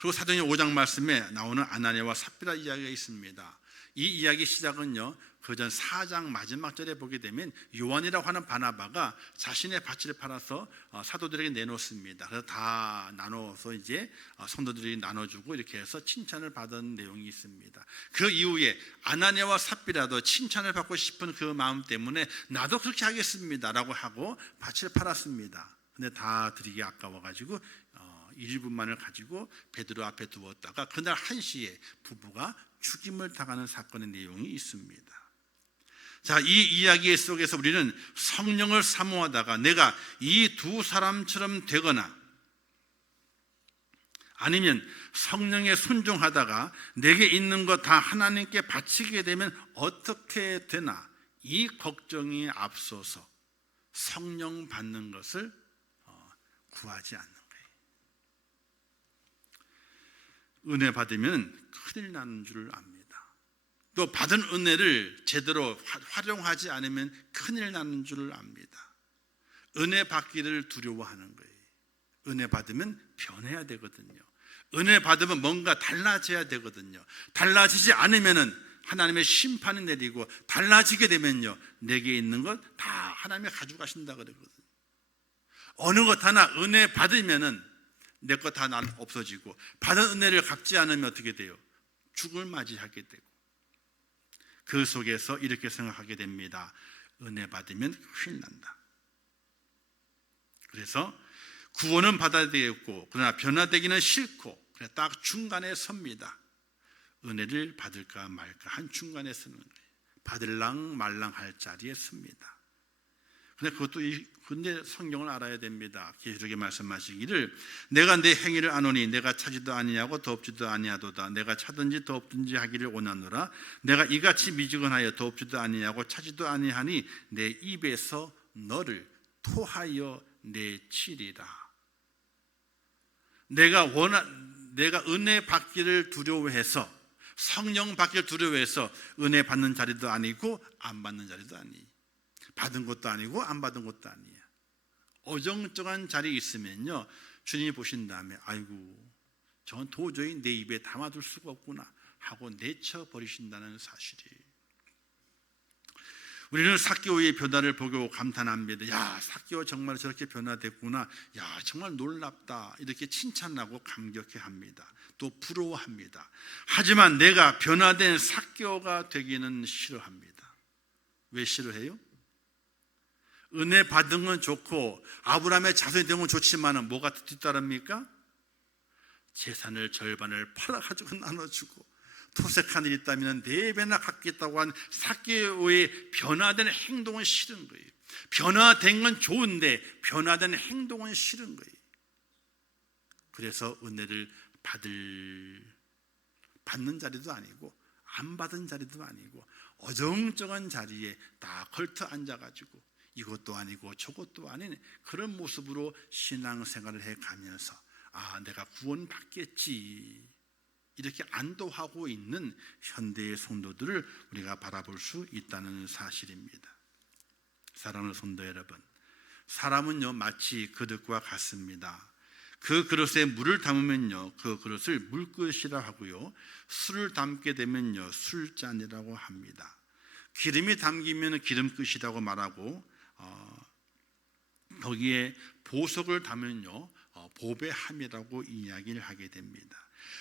그리고 사도행전 5장 말씀에 나오는 아나니아와 삽비라 이야기가 있습니다. 이 이야기 시작은요, 그 전 4장 마지막 절에 보게 되면 요한이라고 하는 바나바가 자신의 밭을 팔아서 사도들에게 내놓습니다. 그래서 다 나눠서 이제 성도들이 나눠주고 이렇게 해서 칭찬을 받은 내용이 있습니다. 그 이후에 아나니아와 삽비라도 칭찬을 받고 싶은 그 마음 때문에 나도 그렇게 하겠습니다라고 하고 밭을 팔았습니다. 근데 다 드리기 아까워가지고 일부만을 가지고 베드로 앞에 두었다가 그날 1시에 부부가 죽임을 당하는 사건의 내용이 있습니다. 자, 이 이야기 속에서 우리는 성령을 사모하다가 내가 이 두 사람처럼 되거나 아니면 성령에 순종하다가 내게 있는 거 다 하나님께 바치게 되면 어떻게 되나, 이 걱정이 앞서서 성령 받는 것을 구하지 않는 거예요. 은혜 받으면 큰일 나는 줄 압니다. 또 받은 은혜를 제대로 활용하지 않으면 큰일 나는 줄 압니다. 은혜 받기를 두려워하는 거예요. 은혜 받으면 변해야 되거든요. 은혜 받으면 뭔가 달라져야 되거든요. 달라지지 않으면 하나님의 심판이 내리고, 달라지게 되면요, 내게 있는 것 다 하나님이 가져가신다 그러거든요. 어느 것 하나 은혜 받으면은 내 것 다 없어지고, 받은 은혜를 갚지 않으면 어떻게 돼요? 죽을 맞이하게 되고. 그 속에서 이렇게 생각하게 됩니다. 은혜 받으면 큰일 난다. 그래서 구원은 받아야 되겠고, 그러나 변화되기는 싫고, 그냥 딱 중간에 섭니다. 은혜를 받을까 말까 한 중간에 서는 거예요. 받을랑 말랑 할 자리에 섭니다. 근데 성경을 알아야 됩니다. 계시록에 말씀하시기를 내가 내 행위를 아노니 내가 차지도 아니하고 덥지도 아니하도다. 내가 차든지 덥든지 하기를 원하노라. 내가 이같이 미지근하여 덥지도 아니하고 차지도 아니하니 내 입에서 너를 토하여 내치리라. 내가 은혜 받기를 두려워해서, 성령 받기를 두려워해서 은혜 받는 자리도 아니고 안 받는 자리도 아니, 받은 것도 아니고 안 받은 것도 아니야. 어정쩡한 자리에 있으면요, 주님이 보신 다음에 아이고 저건 도저히 내 입에 담아둘 수가 없구나 하고 내쳐버리신다는 사실이에요. 우리는 삭개오의 변화를 보고 감탄합니다. 야, 삭개오 정말 저렇게 변화됐구나. 야, 정말 놀랍다. 이렇게 칭찬하고 감격해합니다. 또 부러워합니다. 하지만 내가 변화된 삭개오가 되기는 싫어합니다. 왜 싫어해요? 은혜 받은 건 좋고 아브라함의 자손이 된 건 좋지만 뭐가 뒤따릅니까? 재산을 절반을 팔아가지고 나눠주고, 토색한 일이 있다면 4배나 갚겠다고 한 삭개오의 변화된 행동은 싫은 거예요. 변화된 건 좋은데 변화된 행동은 싫은 거예요. 그래서 은혜를 받는 자리도 아니고 안 받은 자리도 아니고 어정쩡한 자리에 딱 걸터 앉아가지고 이것도 아니고 저것도 아닌 그런 모습으로 신앙생활을 해가면서 내가 구원받겠지, 이렇게 안도하고 있는 현대의 성도들을 우리가 바라볼 수 있다는 사실입니다. 사랑하는 성도 여러분, 사람은요 마치 그릇과 같습니다. 그 그릇에 물을 담으면요 그 그릇을 물그릇이라 하고요, 술을 담게 되면요 술잔이라고 합니다. 기름이 담기면 기름끝이라고 말하고, 거기에 보석을 담으면요 보배함이라고 이야기를 하게 됩니다.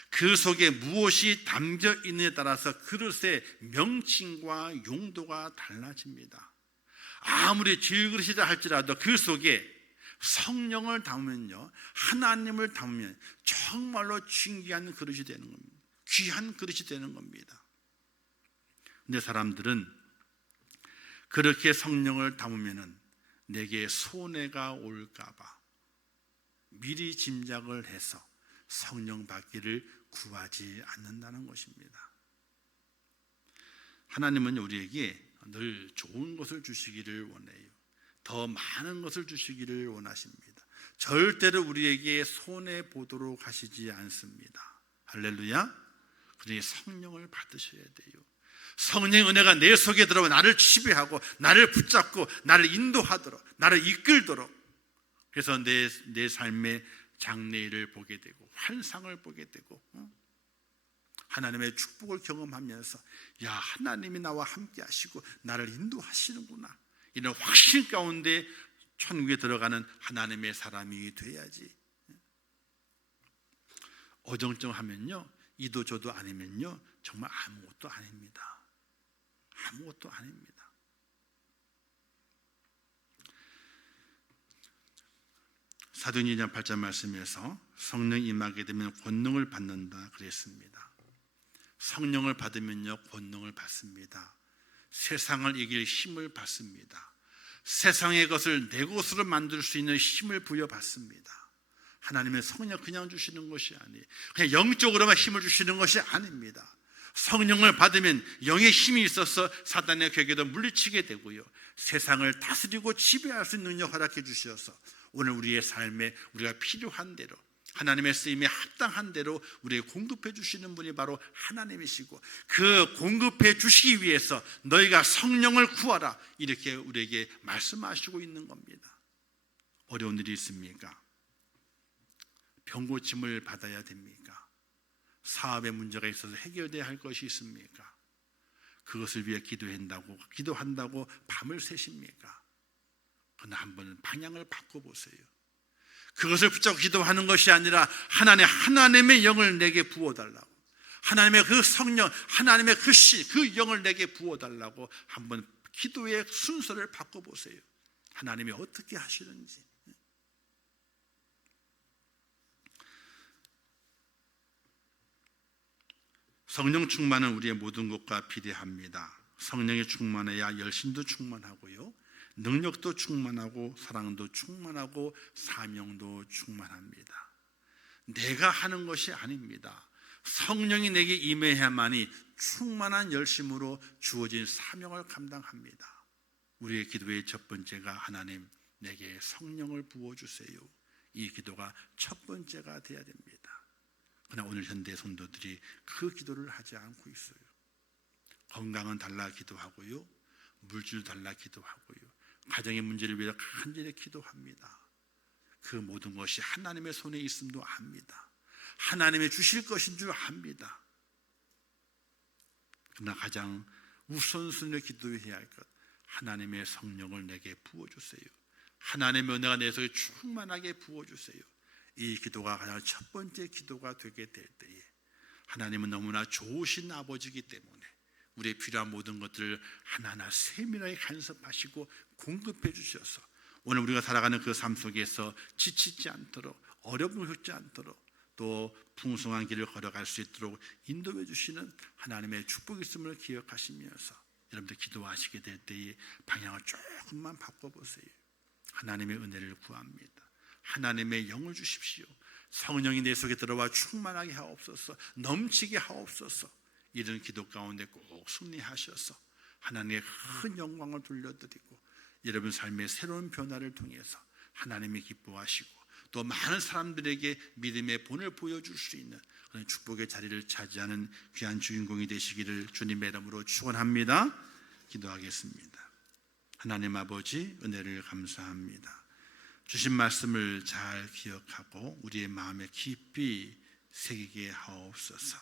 그 속에 무엇이 담겨 있느냐에 따라서 그릇의 명칭과 용도가 달라집니다. 아무리 질그릇이라 할지라도 그 속에 성령을 담으면요, 하나님을 담으면 정말로 존귀한 그릇이 되는 겁니다. 귀한 그릇이 되는 겁니다. 근데 사람들은 그렇게 성령을 담으면은 내게 손해가 올까봐 미리 짐작을 해서 성령 받기를 구하지 않는다는 것입니다. 하나님은 우리에게 늘 좋은 것을 주시기를 원해요. 더 많은 것을 주시기를 원하십니다. 절대로 우리에게 손해 보도록 하시지 않습니다. 할렐루야. 그러니 성령을 받으셔야 돼요. 성령의 은혜가 내 속에 들어와 나를 지배하고 나를 붙잡고 나를 인도하도록, 나를 이끌도록, 그래서 내 삶의 장래일을 보게 되고 환상을 보게 되고 하나님의 축복을 경험하면서 야, 하나님이 나와 함께 하시고 나를 인도하시는구나, 이런 확신 가운데 천국에 들어가는 하나님의 사람이 돼야지. 어정쩡하면요, 이도 저도 아니면요 정말 아무것도 아닙니다. 아무것도 아닙니다. 사도행전 2장 8절 말씀에서 성령 임하게 되면 권능을 받는다 그랬습니다. 성령을 받으면요 권능을 받습니다. 세상을 이길 힘을 받습니다. 세상의 것을 내 것으로 만들 수 있는 힘을 부여받습니다. 하나님의 성령 그냥 주시는 것이 아니에요. 그냥 영적으로만 힘을 주시는 것이 아닙니다. 성령을 받으면 영의 힘이 있어서 사단의 궤계도 물리치게 되고요, 세상을 다스리고 지배할 수 있는 능력 허락해 주셔서 오늘 우리의 삶에 우리가 필요한 대로 하나님의 쓰임에 합당한 대로 우리에게 공급해 주시는 분이 바로 하나님이시고, 그 공급해 주시기 위해서 너희가 성령을 구하라 이렇게 우리에게 말씀하시고 있는 겁니다. 어려운 일이 있습니까? 병 고침을 받아야 됩니까? 사업에 문제가 있어서 해결돼야 할 것이 있습니까? 그것을 위해 기도한다고 밤을 새십니까? 그러나 한번 방향을 바꿔보세요. 그것을 붙잡고 기도하는 것이 아니라 하나님의 영을 내게 부어달라고, 하나님의 그 성령, 하나님의 그 영을 내게 부어달라고 한번 기도의 순서를 바꿔보세요. 하나님이 어떻게 하시는지. 성령 충만은 우리의 모든 것과 비례합니다. 성령이 충만해야 열심도 충만하고요, 능력도 충만하고 사랑도 충만하고 사명도 충만합니다. 내가 하는 것이 아닙니다. 성령이 내게 임해야만이 충만한 열심으로 주어진 사명을 감당합니다. 우리의 기도의 첫 번째가 하나님 내게 성령을 부어주세요. 이 기도가 첫 번째가 돼야 됩니다. 그러나 오늘 현대 성도들이 그 기도를 하지 않고 있어요. 건강은 달라 기도하고요, 물질 달라 기도하고요, 가정의 문제를 위해 간절히 기도합니다. 그 모든 것이 하나님의 손에 있음도 압니다. 하나님이 주실 것인 줄 압니다. 그러나 가장 우선순위로 기도해야 할 것, 하나님의 성령을 내게 부어주세요. 하나님의 은혜가 내 속에 충만하게 부어주세요. 이 기도가 가장 첫 번째 기도가 되게 될 때에 하나님은 너무나 좋으신 아버지이기 때문에 우리의 필요한 모든 것들을 하나하나 세밀하게 간섭하시고 공급해 주셔서 오늘 우리가 살아가는 그 삶 속에서 지치지 않도록, 어려움을 겪지 않도록, 또 풍성한 길을 걸어갈 수 있도록 인도해 주시는 하나님의 축복이 있음을 기억하시면서 여러분들 기도하시게 될 때에 방향을 조금만 바꿔보세요. 하나님의 은혜를 구합니다. 하나님의 영을 주십시오. 성령이 내 속에 들어와 충만하게 하옵소서, 넘치게 하옵소서. 이런 기도 가운데 꼭 승리하셔서 하나님의 큰 영광을 돌려드리고 여러분 삶의 새로운 변화를 통해서 하나님이 기뻐하시고 또 많은 사람들에게 믿음의 본을 보여줄 수 있는 그런 축복의 자리를 차지하는 귀한 주인공이 되시기를 주님의 이름으로 축원합니다. 기도하겠습니다. 하나님 아버지, 은혜를 감사합니다. 주신 말씀을 잘 기억하고 우리의 마음에 깊이 새기게 하옵소서.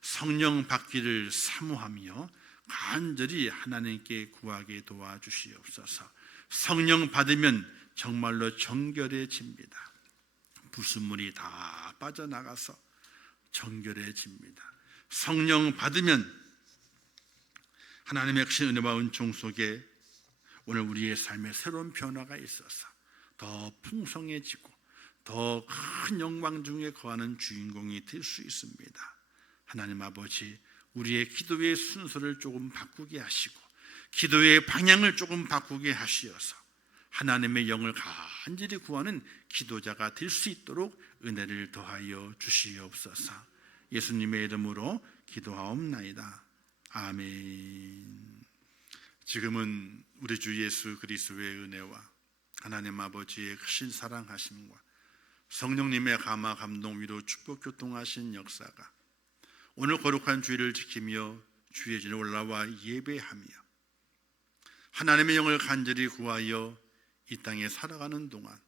성령 받기를 사모하며 간절히 하나님께 구하게 도와주시옵소서. 성령 받으면 정말로 정결해집니다. 불순물이 다 빠져나가서 정결해집니다. 성령 받으면 하나님의 큰 은혜와 은총 속에 오늘 우리의 삶에 새로운 변화가 있어서 더 풍성해지고 더 큰 영광 중에 거하는 주인공이 될 수 있습니다. 하나님 아버지, 우리의 기도의 순서를 조금 바꾸게 하시고 기도의 방향을 조금 바꾸게 하시어서 하나님의 영을 간절히 구하는 기도자가 될 수 있도록 은혜를 더하여 주시옵소서. 예수님의 이름으로 기도하옵나이다. 아멘. 지금은 우리 주 예수 그리스도의 은혜와 하나님 아버지의 크신 사랑하심과 성령님의 감화 감동 위로 축복 교통하신 역사가 오늘 거룩한 주일을 지키며 주의 전에 올라와 예배하며 하나님의 영을 간절히 구하여 이 땅에 살아가는 동안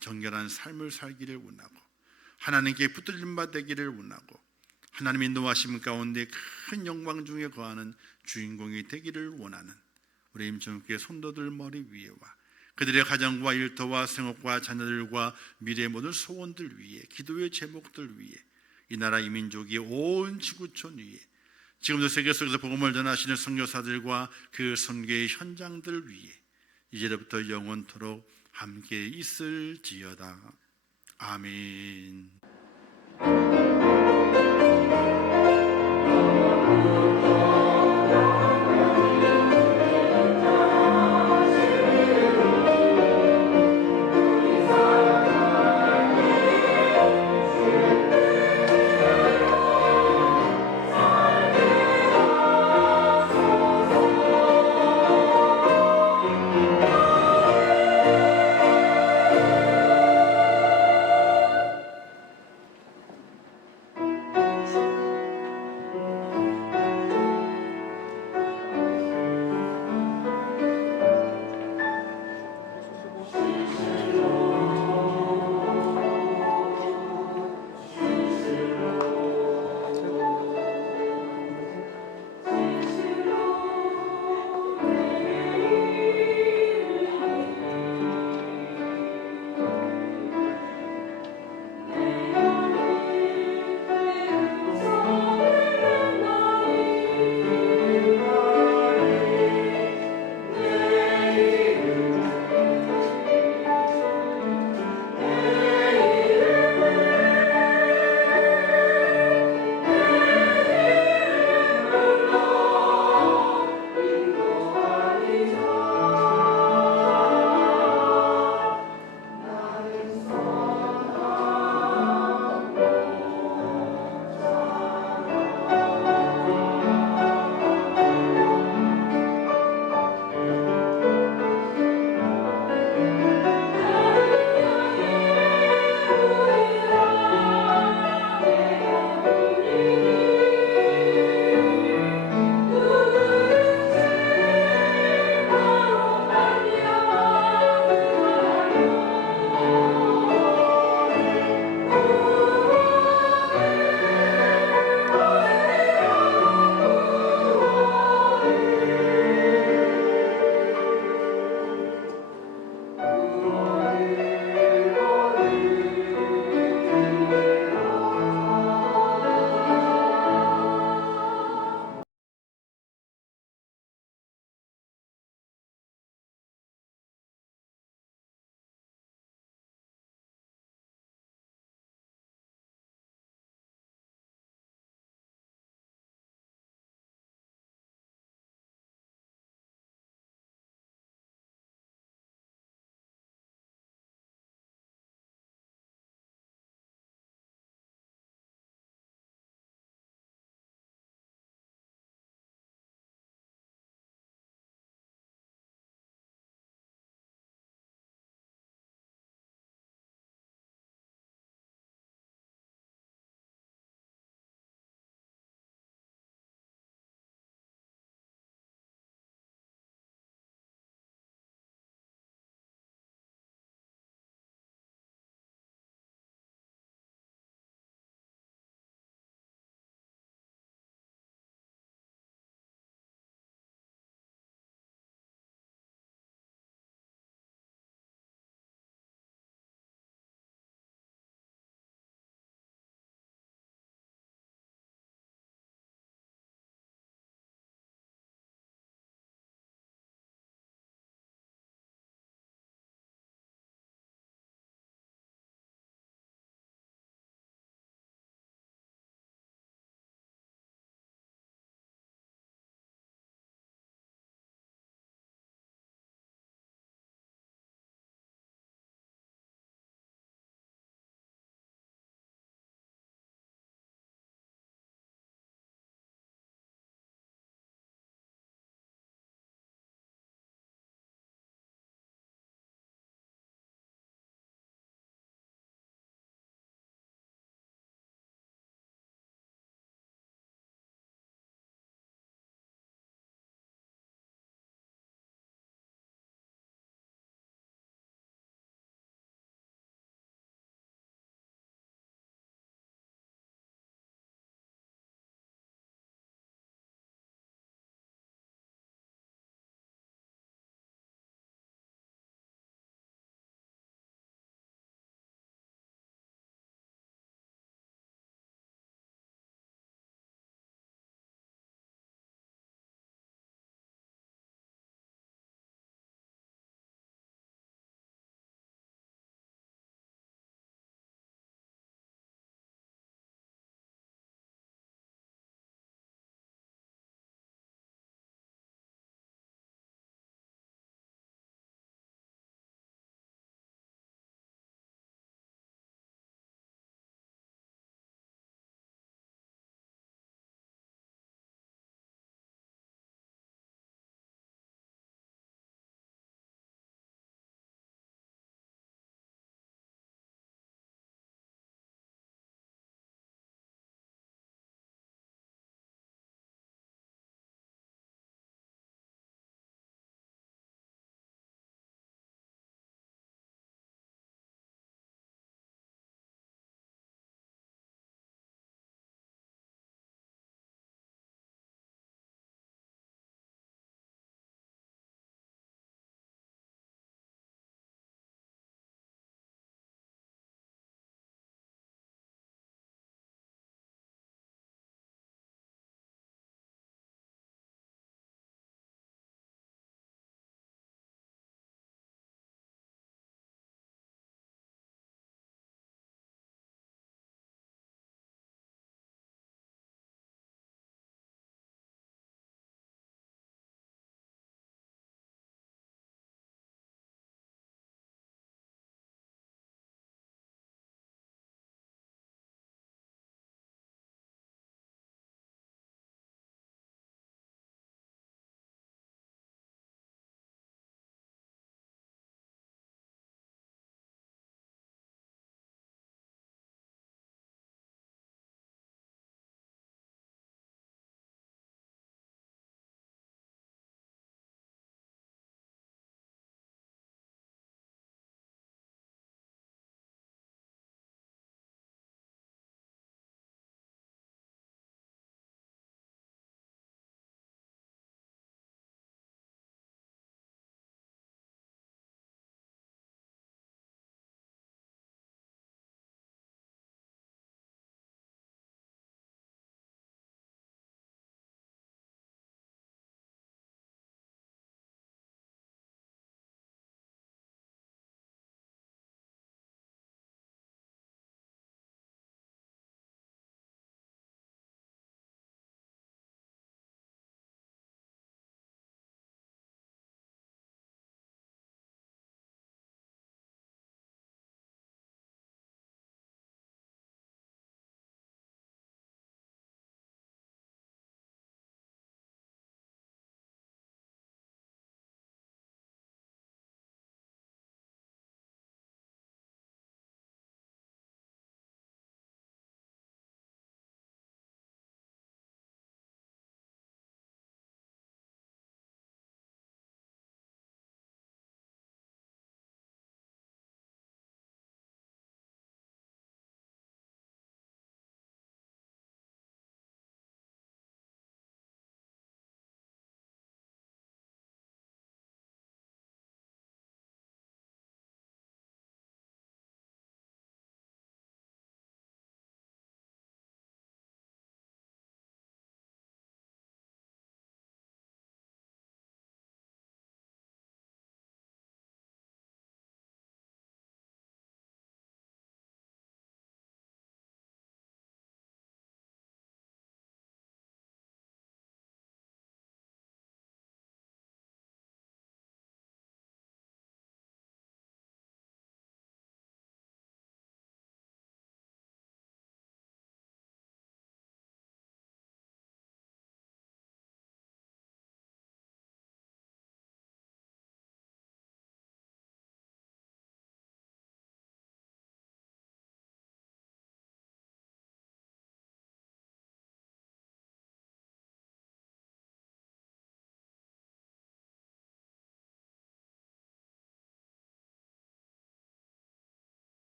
정결한 삶을 살기를 원하고 하나님께 붙들림 바 되기를 원하고 하나님의 인도하심 가운데 큰 영광 중에 거하는 주인공이 되기를 원하는 우리 임종교회 성도들 머리 위에와 그들의 가정과 일터와 생업과 자녀들과 미래의 모든 소원들 위에 기도의 제목들 위에 이 나라 이 민족이 온 지구촌 위에 지금도 세계 속에서 복음을 전하시는 선교사들과 그 선교의 현장들 위에 이제부터 영원토록 함께 있을지어다. 아멘.